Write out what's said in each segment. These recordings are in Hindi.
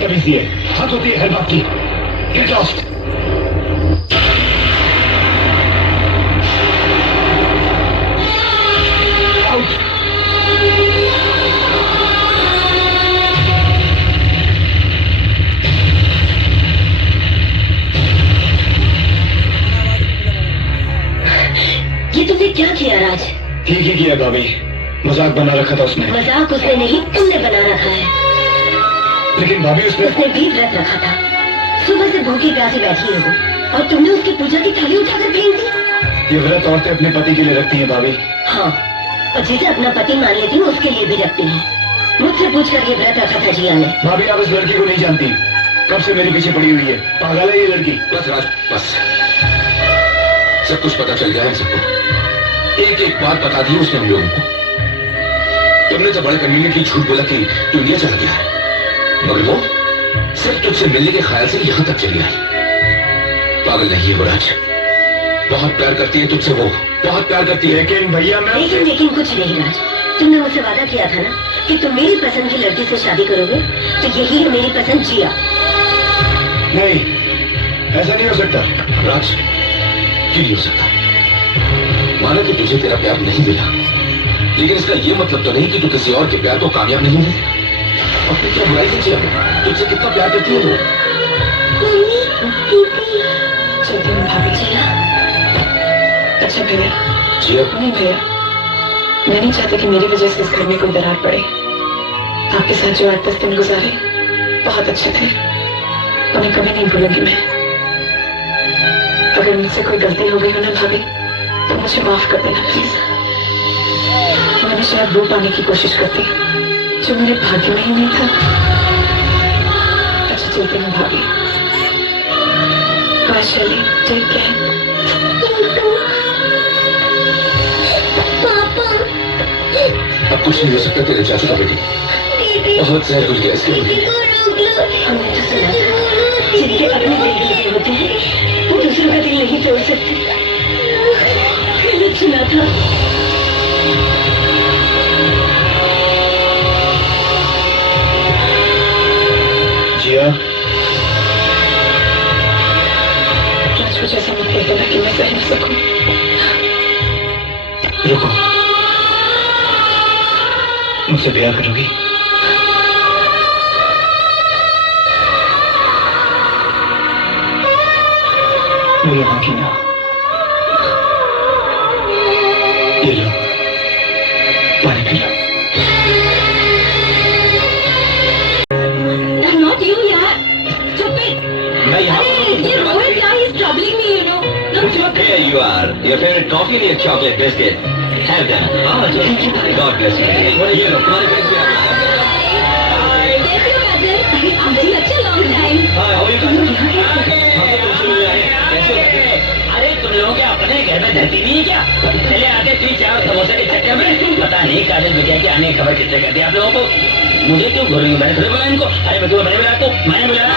बदतमीजी है, हद होती है हर बात की। Get lost. आउट। ये तुमने क्या किया राज? ठीक ही किया भाभी, मजाक बना रखा था उसने। मजाक उसने नहीं, तुमने बना रखा है। लेकिन भाभी उसने भी व्रत रखा था, सुबह से भूखी प्यासी बैठी रहो और तुमने उसकी पूजा की थाली उठाकर फेंक दी। ये व्रत औरतें अपने पति के लिए रखती हैं भाभी। हाँ, और जिसे अपना पति मान लेती है उसके लिए भी रखती है। मुझसे पूछकर ये व्रत रखा था जिया ने। भाभी आप इस लड़की को नहीं जानती, कब से मेरे पीछे पड़ी हुई है, पागल है ये लड़की। बस राज, बस सब कुछ पता चल गया है सबको। एक एक बात बता दी उसने हम लोगों को। तुमने तो बड़े कन्वीनियंटली झूठ बोला कि तू इंडिया चला गया, मगर वो सिर्फ तुझसे मिलने के ख्याल से यहाँ तक चली आई। पागल नहीं है वो राज, बहुत प्यार करती है तुझसे, वो बहुत प्यार करती है। लेकिन भैया मैं लेकिन कुछ नहीं राज, तुमने मुझसे वादा किया था ना कि तुम मेरी पसंद की लड़की से शादी करोगे, तो यही है मेरी पसंद जिया। नहीं, ऐसा नहीं हो सकता राज। क्यों नहीं हो सकता? माना कि तुझे तेरा प्यार नहीं मिला, लेकिन इसका ये मतलब तो नहीं कि तू किसी और के प्यार को कामयाब नहीं हुई। अपनी क्या बुराई से जिया, तुझसे कितना प्यार करती है वो। चलती हूँ भाभी। जिया। अच्छा भैया। जिया। नहीं भैया, मैं नहीं चाहती कि मेरी वजह से इस घर में कोई दरार पड़े। आपके साथ जो 8-10 दिन गुजारे बहुत अच्छे थे, उन्हें कभी नहीं भूलूंगी मैं। अगर मुझसे कोई गलती हो गई हो ना भाभी, तो मुझे माफ कर देना प्लीज। मैंने शायद वो पाने की कोशिश करती जो मेरे भाग्य में ही नहीं था। अच्छा चलती हूँ भाभी। बाय शैली, टेक केयर। अब कुछ नहीं हो सकता तेरे चाचू का बेटी बहुत जहर घुल गया इसके लिए। हमने तो सुना था जिनके अपने दिल टूटे होते हैं वो दूसरों का दिल नहीं तोड़ सकते। गलत सुना था। जिया, राज कुछ ऐसा मत कह देना कि मैं सह न सकूं। रुको, मुझसे ब्याह करोगी? वो यहाँ की ना। ये लो, पानी पी लो। Not you, यार। Stupid. मैं यहाँ अरे, ये रोहन क्या is troubling me, you know. Here you are. Your favorite coffee and your chocolate biscuit. Have them. God bless you. ये लो, तुम्हारे friends भी आ गए। कैसे हो काजल? अरे, such a long time. Hi, how are you guys? कैसे हो? अरे तुम लोगों के अपने घर में धरती नहीं है क्या? चले आते 3-4 समोसे के चक्कर में पता नहीं काजल बिटिया की आने की खबर किसने कर दी आप लोगों को। मुझे क्यों घूरेंगे? मैंने थोड़ी बुलाया इनको। अरे मैं तुम्हें मैंने बुलाया तो मैंने बुलाया।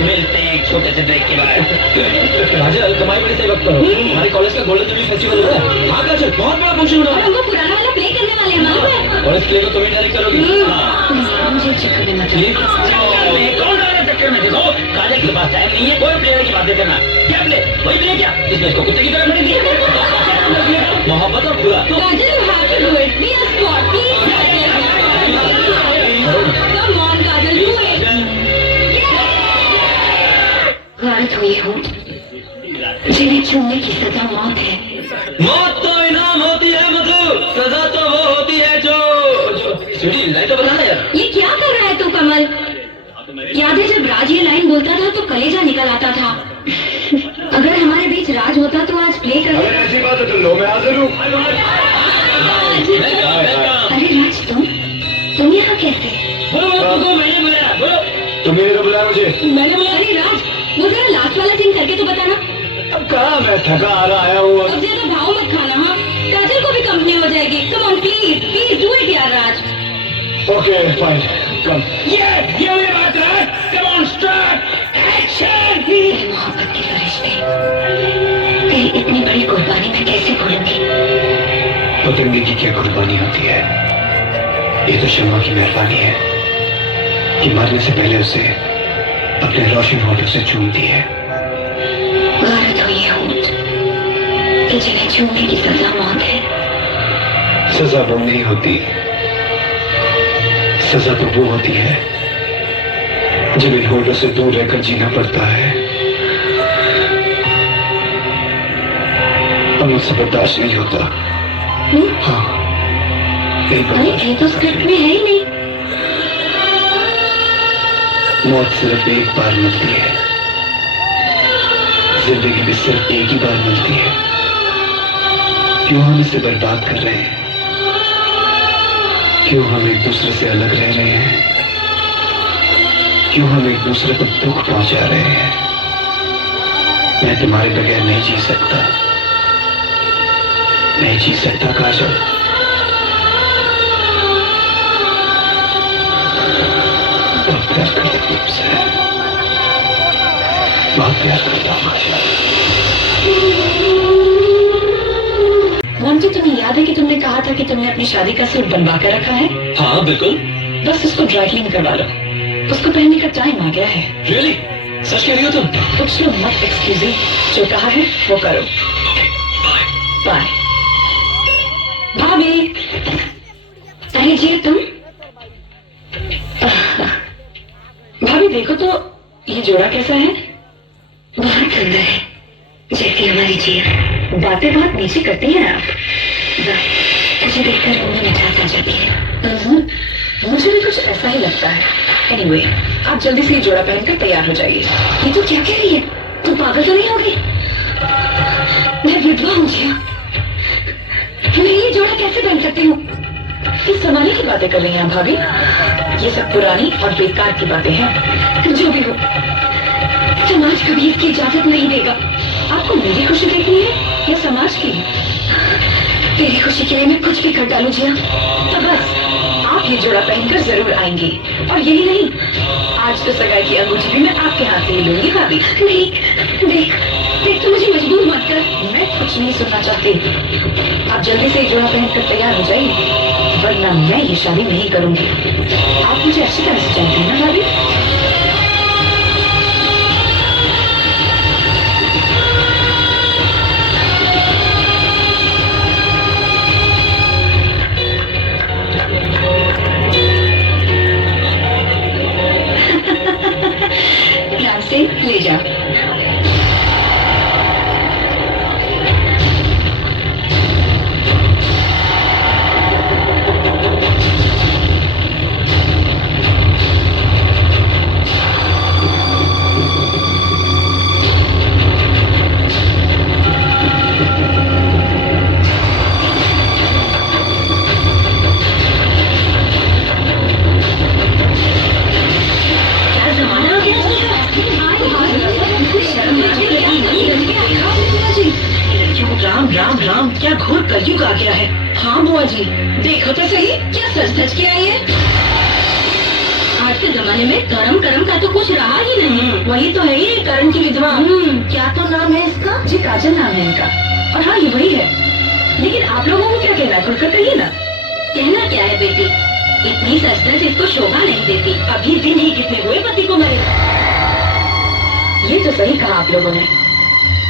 मिलते हैं एक छोटे से ब्रेक के बाद। काजल तुम्हारी बड़ी सही वक्त करो। हमारे कॉलेज का गोल्डन जुबली फेस्टिवल हो रहा है। हाँ काजल, बहुत बड़ा फंक्शन हो रहा है। हमको पुराना वाला प्ले करने वाले हैं मालूम है? और इस प्ले को तुम्हें डायरेक्ट करोगी? मुझे चक्कर में मत ठीक। कौन डाले चक्कर में? देखो काजल के पास टाइम नहीं है कोई प्ले की बातें करना। क्या प्ले? वही प्ले क्या इसमें इसको कुत्ते की तरह मिलेगी? मोहब्बत और बुरा। काजल, you have to do it. Be a sport, please. Come on, Kajal, do it. गलत हुई हूँ। जिन्हें चुनने की सजा मौत है। मौत तो इनाम होती है मतलब, सजा तो वो होती है जो स्वीटी लाइन तो बताना यार। ये क्या कर रहा है तू कमल? याद है जब राज ये लाइन बोलता था तो कलेजा निकल आता था। अगर हमारे बीच राज होता तो आज प्ले कर। अगर ऐसी बात है तो लो, मैं हाजिर हूँ। अरे राज, तुम यहाँ कैसे? बोलो मैंने बुलाया, बोलो। तुमने तो बुलाया मुझे। मैंने बोला। अरे राज, वो जरा लास्ट वाला सीन करके तो बताना। अब कहाँ मैं थका आ रहा आया हूँ। अब ज्यादा भाव मत खाना। हाँ, काजल को भी कंपनी हो जाएगी। Come on please, please do it यार राज। Okay fine, come. ये मेरी बात Raj. Come on start action. मोहब्बत के फरिश्ते, तेरी इतनी बड़ी कुर्बानी मैं कैसे भूलूंगी? पतंगे की क्या कुर्बानी होती है, ये तो शम्मा की मेहरबानी है। कि मरने से पहले उसे अपने रोशन होठों से चूमती है। गलत हुई है होठ कि जिन्हें चूमने की सजा मौत है। सजा वो नहीं होती, सजा तो वो होती है जब इन होठों से दूर रहकर जीना पड़ता है। अब मुझसे बर्दाश्त नहीं होता। हाँ, नहीं अरे बर्दाश्त। ये तो स्क्रिप्ट में है ही नहीं। मौत सिर्फ एक बार मिलती है, जिंदगी भी सिर्फ एक ही बार मिलती है। क्यों हम इसे बर्बाद कर रहे हैं? क्यों हम एक दूसरे से अलग रह रहे हैं? क्यों हम एक दूसरे को दुख पहुंचा रहे हैं? मैं तुम्हारे बगैर नहीं जी सकता, नहीं जी सकता काजल। बहुत प्यार करता हूं तुमसे, बहुत प्यार करता हूं काजल। मोंटी, तुम्हें याद है कि तुमने कहा था कि तुमने अपनी शादी का सूट बनवा कर रखा है? हाँ बिल्कुल। बस उसको ड्राई क्लीन करवा लो, उसको पहनने का टाइम आ गया है। रियली? सच कह रही हो तुम? कुछ लोग मत एक्सक्यूज, जो कहा है वो करो। बाय। भाभी, अरे जी तुम भाभी देखो तो ये जोड़ा कैसा है? बहुत सुंदर है, जैसी हमारी जीव। बातें बहुत नीचे करती हैं आप। मुझे देखकर रूह में मिठास आ जाती है। मुझे भी कुछ ऐसा ही लगता है। एनीवे, आप जल्दी से ये जोड़ा पहनकर तैयार हो जाइए। ये तो क्या कह रही है? तुम पागल तो नहीं होगी? मैं विधवा हूँ जिया, मैं ये जोड़ा कैसे पहन सकती हूँ? किस जमाने की बातें कर रही हैं आप भाभी? ये सब पुरानी और बेकार की बातें हैं। जो भी हो, समाज कभी इसकी इजाजत नहीं देगा। आपको मेरी खुशी देखनी है या समाज की? तेरी खुशी के लिए मैं कुछ भी कर डालूं जिया। तो बस आप ये जोड़ा पहनकर जरूर आएंगी। और यही नहीं, आज तो सगाई की अंगूठी भी मैं आपके हाथ से ही लूंगी भाभी। नहीं, देख देख, तू मुझे मजबूर मत कर। मैं कुछ नहीं सुनना चाहती। आप जल्दी से ये जोड़ा पहनकर तैयार हो जाइए, वरना मैं ये शादी नहीं करूंगी। आप मुझे अच्छी तरह से जानती हैं ना भाभी? ध्यान से ले जा। राम राम राम, क्या घोर कलयुग आ गया है। हाँ बुआ जी, देखो तो सही, क्या सच सच के आई है? आज के जमाने में कर्म कर्म का तो कुछ रहा ही नहीं। वही तो है ये करण की विधवा। क्या तो नाम है इसका? जी काजल नाम है इनका। और हाँ, ये वही है। लेकिन आप लोगों को क्या कहना है, खुलकर कहिए ना। कहना क्या है बेटी, इतनी सच इसको शोभा नहीं देती। अभी दिन ही कितने हुए पति को मरे। ये तो सही कहा आप लोगों ने,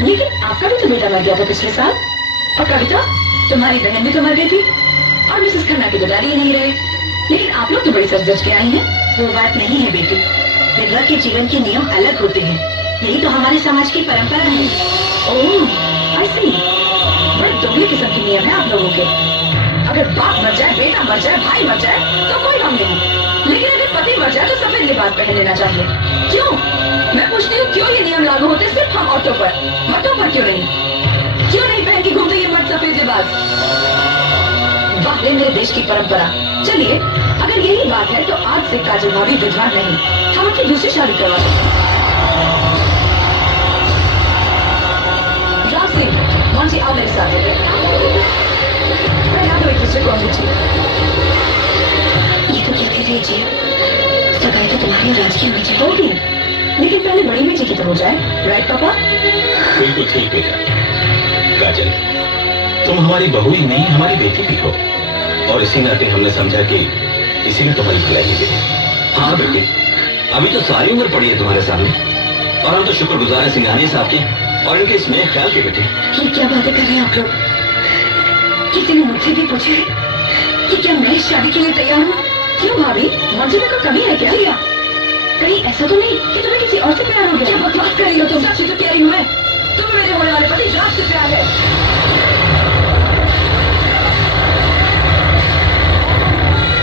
लेकिन आपका भी तो बेटा मर गया था पिछले साल। और कविता, तुम्हारी बहन भी तो मर गई थी। और मिसेस खन्ना के तो डैडी ही नहीं रहे। लेकिन आप लोग तो बड़ी सच धज के आई हैं। वो बात नहीं है बेटी, विधवा के जीवन के नियम अलग होते हैं। यही तो हमारे समाज की परंपरा है। ओह, आई सी। बड़े दोगले किस्म के नियम है आप लोगों के। अगर बाप मर जाए, बेटा मर जाए, भाई मर जाए तो कोई गम नहीं, लेकिन अगर पति मर जाए तो सफेद लिबास पहन लेना चाहिए। क्यों? मैं पूछती हूँ, क्यों ये नियम लागू होते सिर्फ हम औरतों पर, मर्दों पर क्यों नहीं? क्यों नहीं पहन के घूमते ये मर्द सफेद लिबास? वाह रे मेरे देश की परंपरा। चलिए, अगर यही बात है तो आज से काजल भाभी विधवा नहीं, हम उनकी दूसरी शादी करवा सकते हैं। राम सिंह, मोंटी आओ मेरे साथ। याद हो एक दूसरे को अंगूठी। ये तो क्या कह रही है जिया? सगाई तो तुम्हारी और राज की होनी चाहिए। होगी, लेकिन पहले बड़ी बेटी की तो हो जाए। राइट पापा? बिल्कुल ठीक बेटा। काजल, तुम हमारी बहू ही नहीं, हमारी बेटी भी हो। और इसी नाते हमने समझा कि इसी में तुम्हारी भलाई भी है। हाँ बेटी, अभी तो सारी उम्र पड़ी है तुम्हारे सामने और हम तो शुक्रगुजार है सिंघानिया साहब के और इनके स्नेह ख्याल के बेटे। ये क्या बातें कर रहे हैं आप लोग? किसी ने मुझसे भी पूछा है कि क्या मैं इस शादी के लिए तैयार हूँ? क्यों भाभी, मौजूद में कोई कमी है क्या? कहीं ऐसा तो नहीं कि तुम्हें किसी और से प्यार हो गया? क्या बकवास कर रही हो तुम? सच्ची तो कह रही हूँ मैं, तुम्हें मेरे होने वाले पति राज से प्यार है।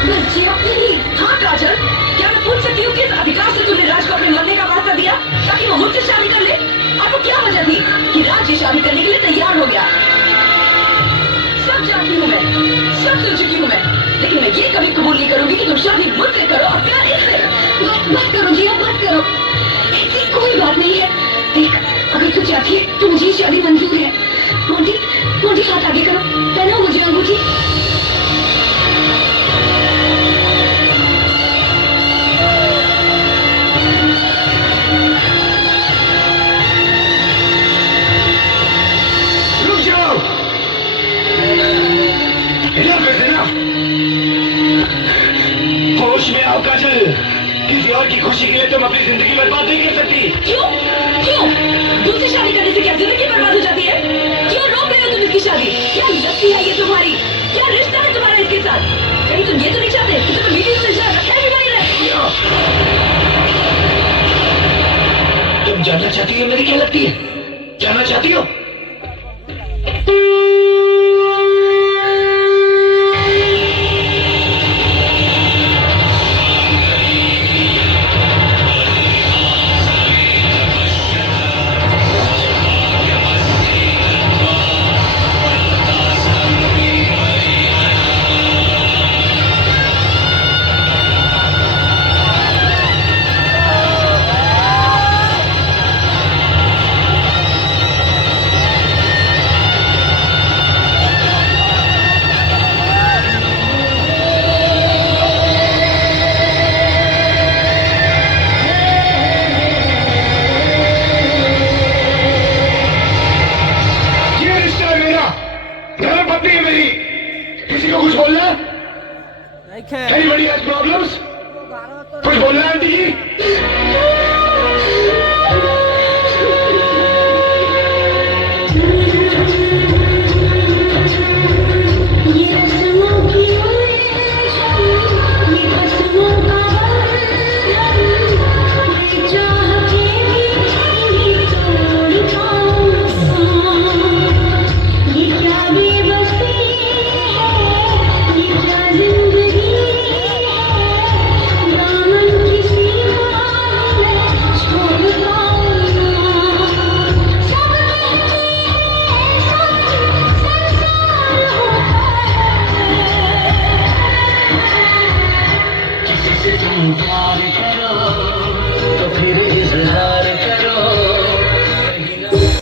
बस जिया प्लीज। हाँ काजल, क्या मैं पूछ सकती हूँ किस अधिकार से तुमने राज को अपने मरने का वास्ता दिया ताकि वो मुझसे शादी कर ले? आपको क्या वजह थी कि राज ये शादी करने के लिए तैयार हो गया? सब जानती हूँ मैं, सब सुन चुकी हूँ मैं, लेकिन मैं ये कभी कबूल नहीं करूंगी कि तुम शादी मुझसे करो और प्यार इससे। मत करो जिया, मत करो, कोई बात नहीं है। देख, अगर तू चाहती है तो मुझे शादी मंजूर है। मोटी मोटी हाथ आगे करो, पहनाओ मुझे अंगूठी। रुक जाओ, होश में आओ काजल, किसी और की खुशी के लिए तुम अपनी जिंदगी बर्बाद नहीं कर सकती। क्यों क्यों? दूसरी शादी करने से क्या जिंदगी बर्बाद हो जाती है? क्यों रोक रहे हो तुम इसकी शादी? क्या लगती है ये तुम्हारी? क्या रिश्ता है तुम्हारा इसके साथ? कहीं तुम ये तो नहीं चाहते कि तुम्हें बीवी से रखा भी नहीं रहे? तुम जानना चाहती हो मेरी क्या लगती है? जानना चाहती हो? किसी को कुछ बोलना? Anybody has problems? कुछ बोलना है आंटी जी?